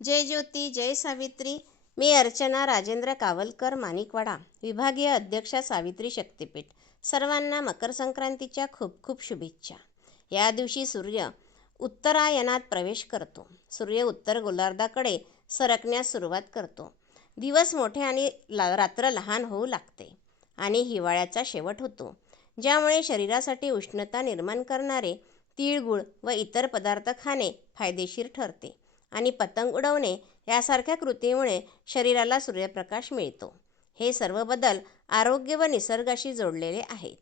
जय ज्योती जय सावित्री. मी अर्चना राजेंद्र कावलकर, माणिकवाडा, विभागीय अध्यक्षा, सावित्री शक्तिपीठ. सर्वांना मकर संक्रांतीच्या खूप खूप शुभेच्छा. या दिवशी सूर्य उत्तरायणात प्रवेश करतो. सूर्य उत्तर गोलार्धाकडे सरकण्यास सुरुवात करतो. दिवस मोठे आणि रात्र लहान होऊ लागते आणि हिवाळ्याचा शेवट होतो, ज्यामुळे शरीरासाठी उष्णता निर्माण करणारे तिळगुळ व इतर पदार्थ खाणे फायदेशीर ठरते आणि पतंग उडवणे यासारख्या कृतीमुळे शरीराला सूर्यप्रकाश मिळतो. हे सर्व बदल आरोग्य व निसर्गाशी जोडलेले आहेत.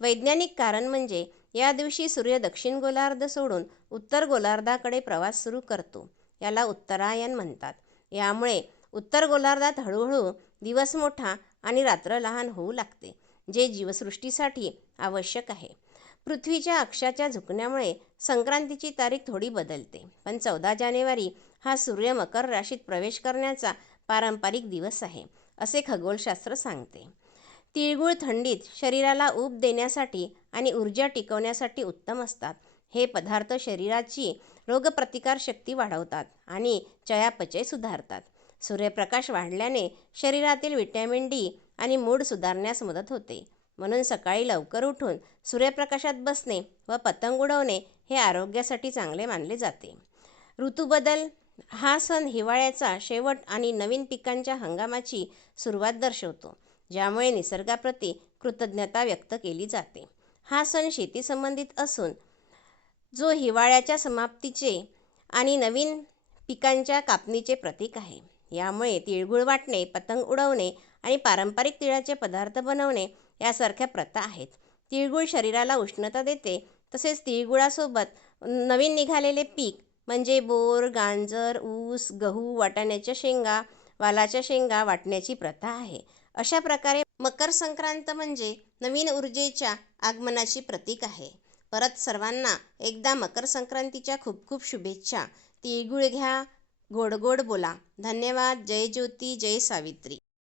वैज्ञानिक कारण म्हणजे या दिवशी सूर्य दक्षिण गोलार्ध सोडून उत्तर गोलार्धाकडे प्रवास सुरू करतो. याला उत्तरायण म्हणतात. यामुळे उत्तर गोलार्धात हळूहळू दिवस मोठा आणि रात्र लहान होऊ लागते, जे जीवसृष्टीसाठी आवश्यक आहे. पृथ्वीच्या अक्षाच्या झुकण्यामुळे संक्रांतीची तारीख थोडी बदलते, पण 14 जानेवारी हा सूर्य मकर राशीत प्रवेश करण्याचा पारंपरिक दिवस आहे, असे खगोलशास्त्र सांगते. तिळगुळ थंडीत शरीराला ऊब देण्यासाठी आणि ऊर्जा टिकवण्यासाठी उत्तम असतात. हे पदार्थ शरीराची रोगप्रतिकार शक्ती वाढवतात आणि चयापचय सुधारतात. सूर्यप्रकाश वाढल्याने शरीरातील व्हिटॅमिन डी आणि मूड सुधारण्यास मदत होते. म्हणून सकाळी लवकर उठून सूर्यप्रकाशात बसणे व पतंग उडवणे हे आरोग्यासाठी चांगले मानले जाते. ऋतूबदल हा सण हिवाळ्याचा शेवट आणि नवीन पिकांच्या हंगामाची सुरुवात दर्शवतो, ज्यामुळे निसर्गाप्रती कृतज्ञता व्यक्त केली जाते. हा सण शेती संबंधित असून जो हिवाळ्याच्या समाप्तीचे आणि नवीन पिकांच्या कापणीचे प्रतीक आहे. यामुळे तिळगुळ वाटणे, पतंग उडवणे आणि पारंपरिक तिळाचे पदार्थ बनवणे यासारख्या प्रथा आहेत. तिळगुळ शरीराला उष्णता देते. तसेच तिळगुळासोबत नवीन निघालेले पीक म्हणजे बोर, गांजर, ऊस, गहू, वाटाण्याच्या शेंगा, वालाच्या शेंगा वाटण्याची प्रथा आहे. अशा प्रकारे मकर संक्रांत म्हणजे नवीन ऊर्जेच्या आगमनाची प्रतीक आहे. परत सर्वांना एकदा मकर संक्रांतीच्या खूप खूप शुभेच्छा. तिळगुळ घ्या, गोड गोड बोला. धन्यवाद. जय ज्योती जय सावित्री.